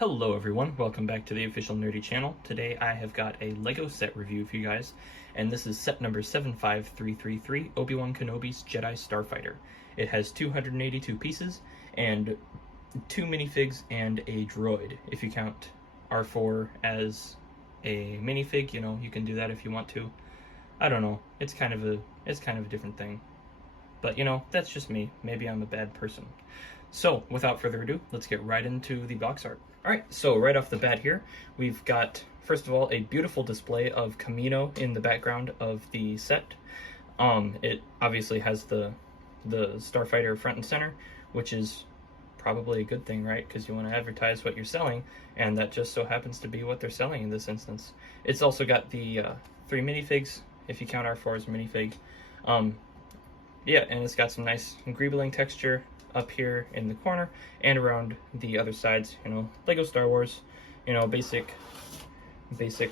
Hello everyone, welcome back to the official Nerdy channel. Today I have got a LEGO set review for you guys, and this is set number 75333, Obi-Wan Kenobi's Jedi Starfighter. It has 282 pieces, and 2 minifigs and a droid. If you count R4 as a minifig, you know, you can do that if you want to. I don't know, it's kind of a different thing. But you know, that's just me. Maybe I'm a bad person. So, without further ado, let's get right into the box art. Alright, so right off the bat here, we've got, first of all, a beautiful display of Kamino in the background of the set. It obviously has the Starfighter front and center, which is probably a good thing, right? Because you want to advertise what you're selling, and that just so happens to be what they're selling in this instance. It's also got the 3 minifigs, if you count R4 as a minifig. Yeah, and it's got some nice greebling texture up here in the corner and around the other sides, you know, Lego Star Wars, you know, basic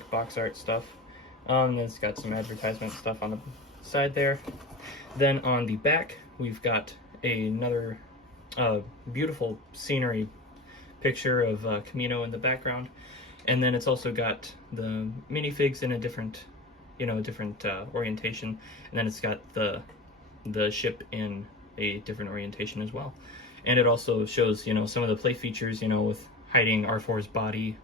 box art stuff. It's got some advertisement stuff on the side there. Then on the back, we've got another beautiful scenery picture of Kamino in the background. And then it's also got the minifigs in a different, orientation. And then it's got the ship in a different orientation as well. And it also shows, you know, some of the play features, you know, with hiding R4's body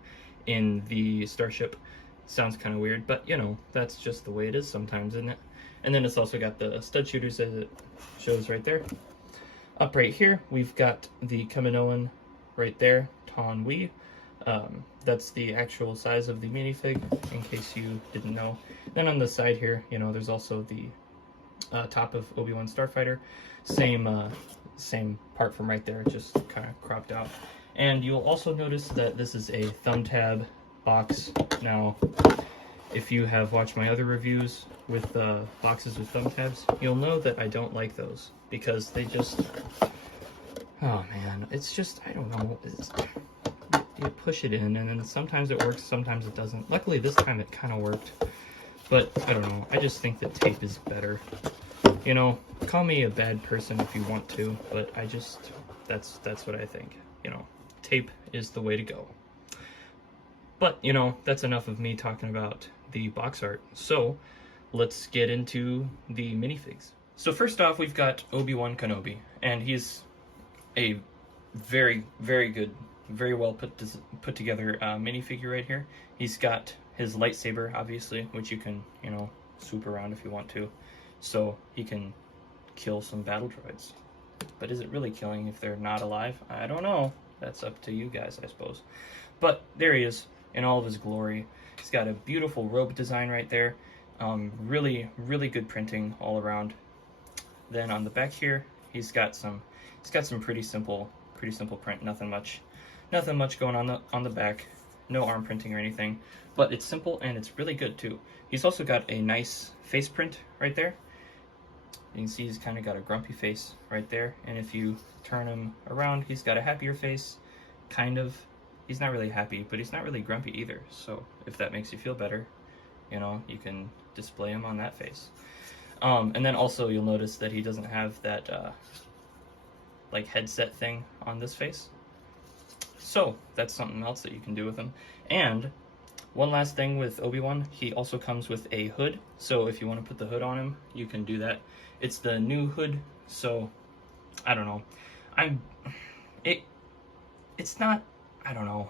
in the starship. Sounds kind of weird, but you know, that's just the way it is sometimes, isn't it? And then it's also got the stud shooters, as it shows right there. Up right here, we've got the Kaminoan right there, Ton Wee. That's the actual size of the minifig, in case you didn't know. Then on the side here, you know, there's also the top of Obi-Wan Starfighter, same part from right there, just kind of cropped out. And you'll also notice that this is a thumb tab box. Now, if you have watched my other reviews with boxes with thumb tabs, you'll know that I don't like those, because they just, oh man, it's just, I don't know, you push it in, and then sometimes it works, sometimes it doesn't. Luckily this time it kind of worked. But, I don't know, I just think that tape is better. You know, call me a bad person if you want to, but I just, that's what I think. You know, tape is the way to go. But, you know, that's enough of me talking about the box art. So, let's get into the minifigs. So first off, we've got Obi-Wan Kenobi, and he's a very, very good, very well put together minifigure right here. He's got his lightsaber, obviously, which you can, you know, swoop around if you want to. So he can kill some battle droids. But is it really killing if they're not alive? I don't know. That's up to you guys, I suppose. But there he is in all of his glory. He's got a beautiful robe design right there. Really, really good printing all around. Then on the back here, he's got some pretty simple print. Nothing much going on the back. No arm printing or anything, but it's simple and it's really good too. He's also got a nice face print right there. You can see he's kind of got a grumpy face right there, and if you turn him around, he's got a happier face, kind of. He's not really happy, but he's not really grumpy either, so if that makes you feel better, you know, you can display him on that face. And then also you'll notice that he doesn't have that like headset thing on this face. So that's something else that you can do with him. And one last thing with Obi-Wan, he also comes with a hood. So if you want to put the hood on him, you can do that. It's the new hood, so I don't know. It's not, I don't know.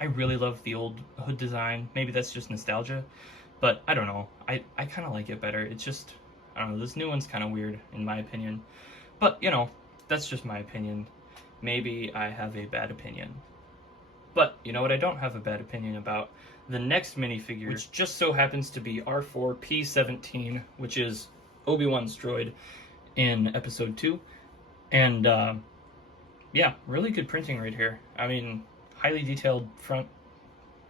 I really love the old hood design. Maybe that's just nostalgia, but I don't know. I kind of like it better. It's just, I don't know, this new one's kind of weird in my opinion. But, you know, that's just my opinion. Maybe I have a bad opinion. But, you know what I don't have a bad opinion about? The next minifigure, which just so happens to be R4P17, which is Obi-Wan's droid in Episode 2. And, yeah, really good printing right here. I mean, highly detailed front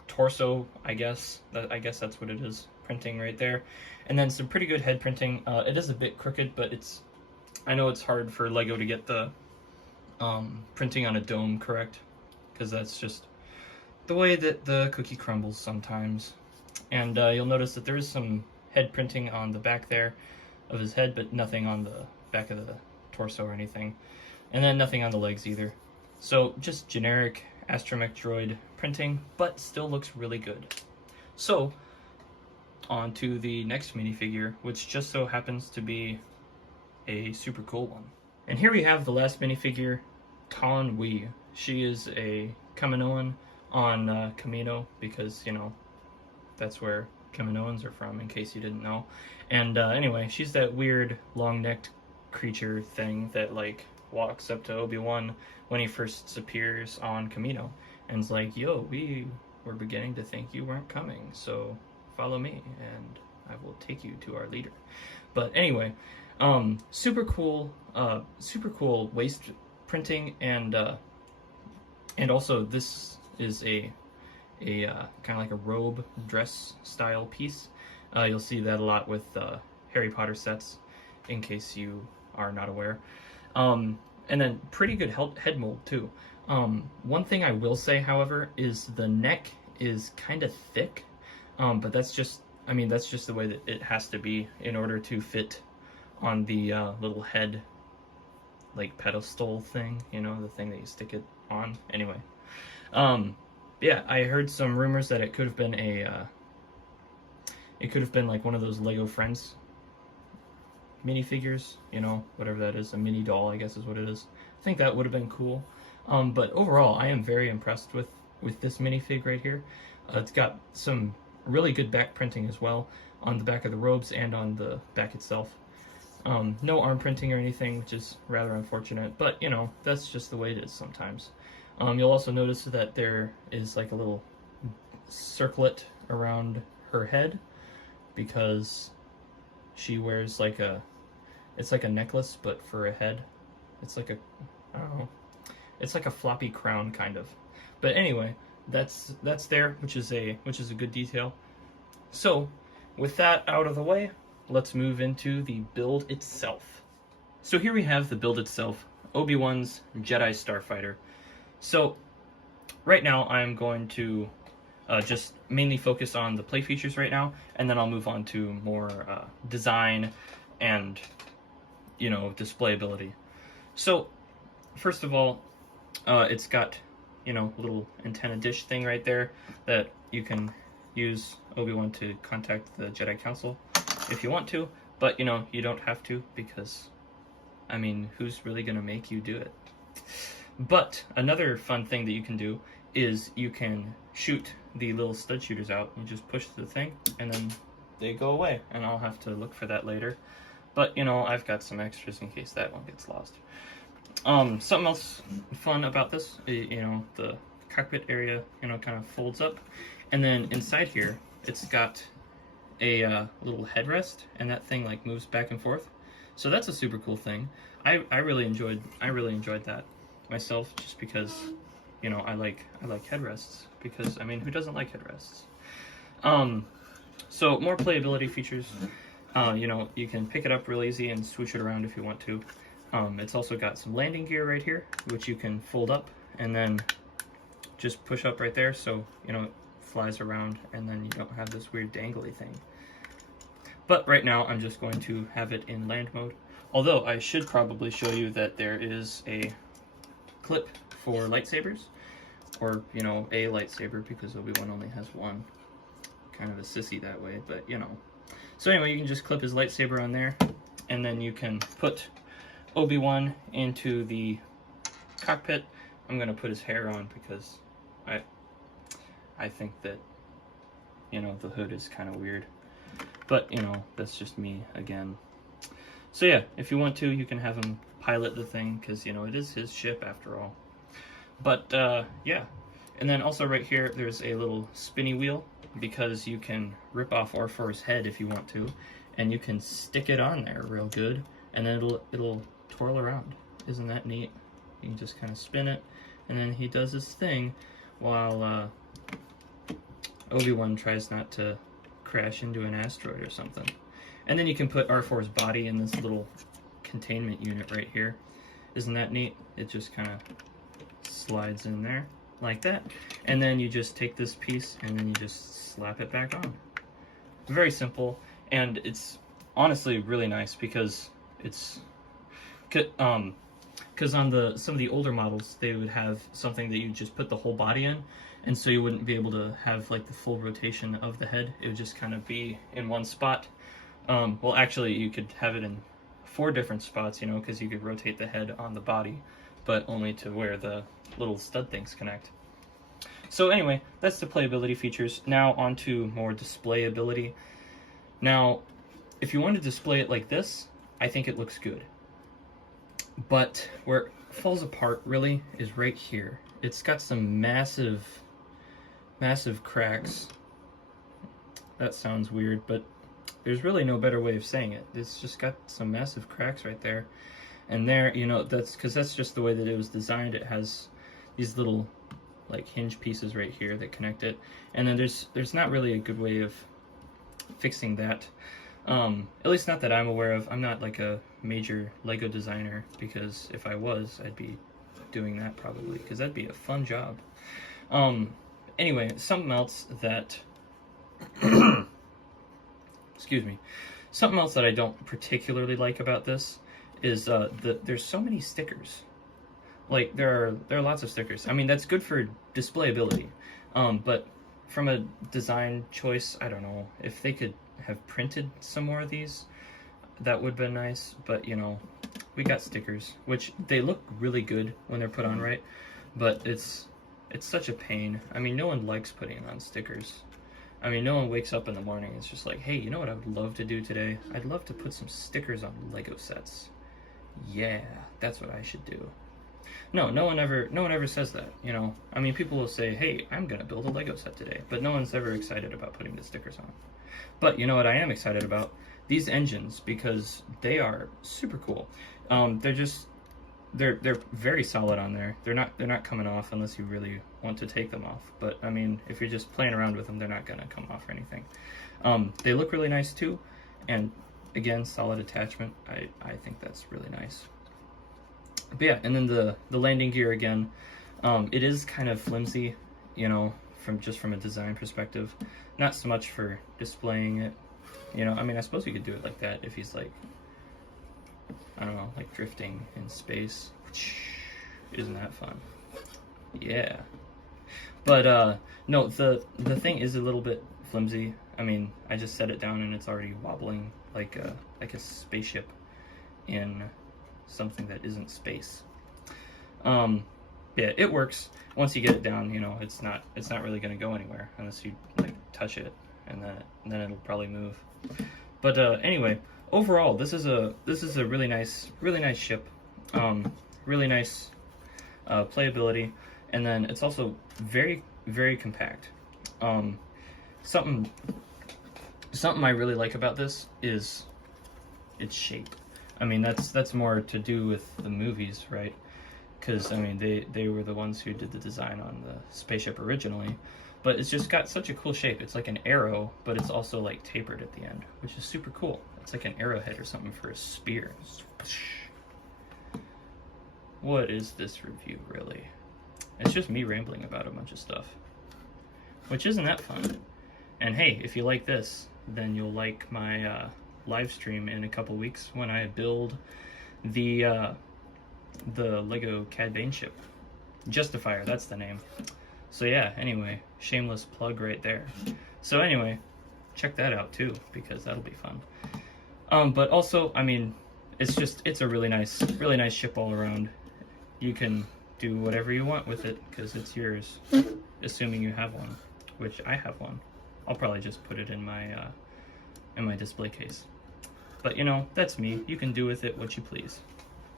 torso, I guess. I guess that's what it is, printing right there. And then some pretty good head printing. It is a bit crooked, but I know it's hard for LEGO to get the printing on a dome correct, because that's just the way that the cookie crumbles sometimes. And you'll notice that there is some head printing on the back there of his head, but nothing on the back of the torso or anything. And then nothing on the legs either. So just generic astromech droid printing, but still looks really good. So, on to the next minifigure, which just so happens to be a super cool one. And here we have the last minifigure, Taun We. She is a Kaminoan on Kamino, because, you know, that's where Kaminoans are from, in case you didn't know. And anyway, she's that weird long-necked creature thing that, like, walks up to Obi-Wan when he first appears on Kamino, and is like, yo, we were beginning to think you weren't coming, so follow me, and I will take you to our leader. But anyway, super cool waist printing, and also this is a kind of like a robe dress style piece. You'll see that a lot with Harry Potter sets, in case you are not aware. And then pretty good head mold too. One thing I will say, however, is the neck is kind of thick, but that's just the way that it has to be in order to fit on the little head, like, pedestal thing, you know, the thing that you stick it on. Anyway, yeah, I heard some rumors that it could have been like one of those Lego Friends minifigures, you know, whatever that is, a mini doll, I guess is what it is. I think that would have been cool. But overall, I am very impressed with this minifig right here. It's got some really good back printing as well, on the back of the robes and on the back itself. No arm printing or anything, which is rather unfortunate, but, you know, that's just the way it is sometimes. You'll also notice that there is like a little circlet around her head, because she wears like it's like a necklace, but for a head. It's like I don't know, it's like a floppy crown, kind of. But anyway, that's there, which is a good detail. So, with that out of the way, let's move into the build itself. So here we have the build itself, Obi-Wan's Jedi Starfighter. So, right now I'm going to just mainly focus on the play features right now, and then I'll move on to more design and, you know, display ability. So, first of all, it's got, you know, a little antenna dish thing right there that you can use Obi-Wan to contact the Jedi Council if you want to, but, you know, you don't have to, because, I mean, who's really gonna make you do it? But another fun thing that you can do is you can shoot the little stud shooters out. You just push the thing, and then they go away, and I'll have to look for that later. But, you know, I've got some extras in case that one gets lost. Something else fun about this, you know, the cockpit area, you know, kind of folds up, and then inside here, it's got a little headrest, and that thing, like, moves back and forth. So that's a super cool thing. I really enjoyed that myself, just because, you know, I like headrests, because, I mean, who doesn't like headrests? So more playability features. You know, you can pick it up real easy and swoosh it around if you want to. It's also got some landing gear right here, which you can fold up and then just push up right there, so, you know, it flies around, and then you don't have this weird dangly thing. But right now I'm just going to have it in land mode, although I should probably show you that there is a clip for lightsabers, or, you know, a lightsaber, because Obi-Wan only has one. Kind of a sissy that way, but, you know. So anyway, you can just clip his lightsaber on there, and then you can put Obi-Wan into the cockpit. I'm gonna put his hair on, because I think that, you know, the hood is kind of weird. But, you know, that's just me again. So yeah, if you want to, you can have him pilot the thing, because, you know, it is his ship after all. But yeah, and then also right here there's a little spinny wheel, because you can rip off R4's head if you want to, and you can stick it on there real good, and then it'll twirl around. Isn't that neat? You can just kind of spin it, and then he does his thing while Obi-Wan tries not to crash into an asteroid or something. And then you can put R4's body in this little containment unit right here. Isn't that neat? It just kind of slides in there like that, and then you just take this piece and then you just slap it back on. Very simple, and it's honestly really nice, because it's because on some of the older models, they would have something that you just put the whole body in, and so you wouldn't be able to have like the full rotation of the head. It would just kind of be in one spot. Well, actually, you could have it in 4 different spots, you know, because you could rotate the head on the body, but only to where the little stud things connect. So anyway, that's the playability features. Now on to more displayability. Now, if you want to display it like this, I think it looks good. But where it falls apart really is right here. It's got some massive cracks. That sounds weird, but there's really no better way of saying it. It's just got some massive cracks right there. And there, you know, that's because that's just the way that it was designed. It has these little like hinge pieces right here that connect it. And then there's not really a good way of fixing that. At least not that I'm aware of. I'm not like a major Lego designer, because if I was, I'd be doing that probably, because that'd be a fun job. Anyway, something else that excuse me, something else that I don't particularly like about this is there's so many stickers. Like there are lots of stickers. I mean, that's good for displayability, but from a design choice, I don't know if they could have printed some more of these. That would have been nice, but you know, we got stickers, which they look really good when they're put on right, but it's such a pain. I mean, no one likes putting on stickers. I mean, no one wakes up in the morning, it's just like, hey, you know what I would love to do today? I'd love to put some stickers on Lego sets. Yeah, that's what I should do. No one ever says that, you know. I mean, people will say, hey, I'm gonna build a Lego set today, but no one's ever excited about putting the stickers on. But you know what I am excited about? These engines, because they are super cool. They're very solid on there. They're not coming off unless you really want to take them off. But I mean, if you're just playing around with them, they're not gonna come off or anything. They look really nice too, and again, solid attachment. I think that's really nice. But yeah, and then the landing gear again, it is kind of flimsy, you know, from a design perspective. Not so much for displaying it, you know. I mean, I suppose you could do it like that if he's like, I don't know, like drifting in space. Isn't that fun? Yeah. But no, the thing is a little bit flimsy. I mean, I just set it down and it's already wobbling like a spaceship in something that isn't space. Yeah, it works. Once you get it down, you know, it's not really going to go anywhere unless you like touch it, and then it'll probably move. But anyway, overall, this is a really nice ship. Really nice playability, and then it's also very, very compact. Something I really like about this is its shape. I mean, that's more to do with the movies, right? Because I mean, they were the ones who did the design on the spaceship originally, but it's just got such a cool shape. It's like an arrow, but it's also like tapered at the end, which is super cool. It's like an arrowhead or something for a spear. What is this review really? It's just me rambling about a bunch of stuff, which isn't that fun. And hey, if you like this, then you'll like my live stream in a couple weeks when I build the Lego Cad Bane ship. Justifier, that's the name. So yeah, anyway, shameless plug right there. So anyway, check that out too, because that'll be fun. But also, I mean, it's a really nice ship all around. You can do whatever you want with it, because it's yours, assuming you have one, which I have one. I'll probably just put it in my display case. But you know, that's me. You can do with it what you please.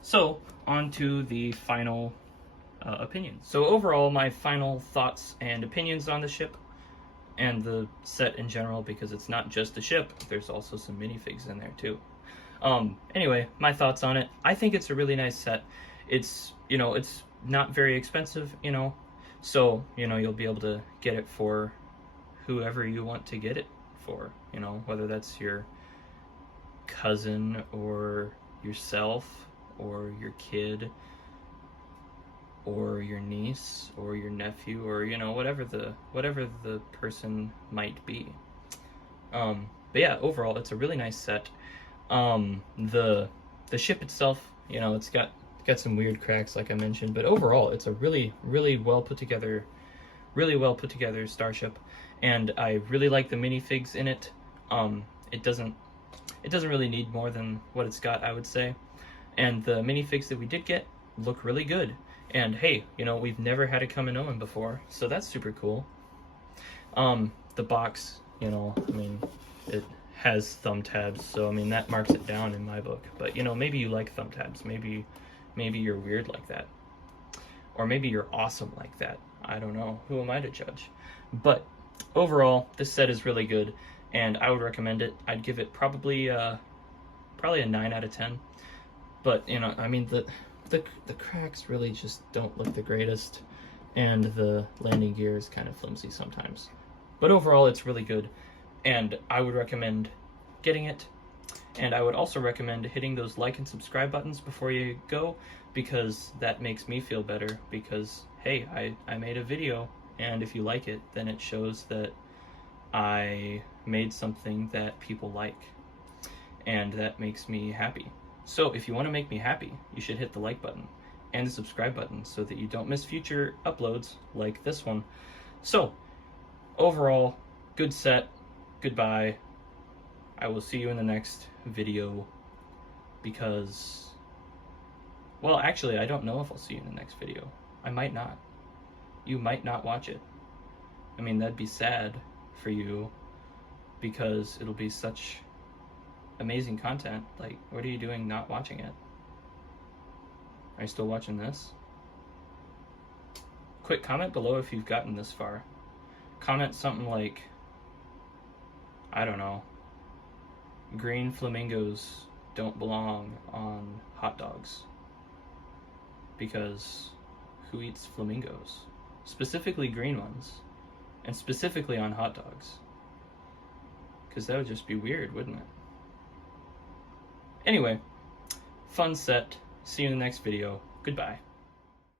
So, on to the final opinions. So overall, my final thoughts and opinions on the ship, and the set in general, because it's not just a ship, there's also some minifigs in there too. Anyway, my thoughts on it. I think it's a really nice set. It's, you know, it's not very expensive, you know, so, you know, you'll be able to get it for whoever you want to get it for, you know, whether that's your cousin or yourself or your kid or your niece or your nephew, or you know, whatever the person might be. But yeah, overall it's a really nice set. The ship itself, you know, it's got Got some weird cracks, like I mentioned, but overall, it's a really well put together starship, and I really like the minifigs in it. It doesn't really need more than what it's got, I would say. And the minifigs that we did get look really good. And hey, you know, we've never had a Kaminoan before, so that's super cool. The box, you know, I mean, it has thumb tabs, so I mean that marks it down in my book. But you know, maybe you like thumb tabs. Maybe you're weird like that, or maybe you're awesome like that. I don't know. Who am I to judge? But overall, this set is really good, and I would recommend it. I'd give it probably a 9 out of 10. But you know, I mean the cracks really just don't look the greatest, and the landing gear is kind of flimsy sometimes. But overall, it's really good, and I would recommend getting it. And I would also recommend hitting those like and subscribe buttons before you go, because that makes me feel better, because hey, I made a video, and if you like it, then it shows that I made something that people like, and that makes me happy. So if you want to make me happy, you should hit the like button and the subscribe button so that you don't miss future uploads like this one. So overall, good set. Goodbye. I will see you in the next video, because, well, actually, I don't know if I'll see you in the next video. I might not. You might not watch it. I mean, that'd be sad for you, because it'll be such amazing content. Like, what are you doing not watching it? Are you still watching this? Quick comment below if you've gotten this far. Comment something like, I don't know, green flamingos don't belong on hot dogs, because who eats flamingos? Specifically green ones, and specifically on hot dogs, because that would just be weird, wouldn't it? Anyway, fun set. See you in the next video. Goodbye.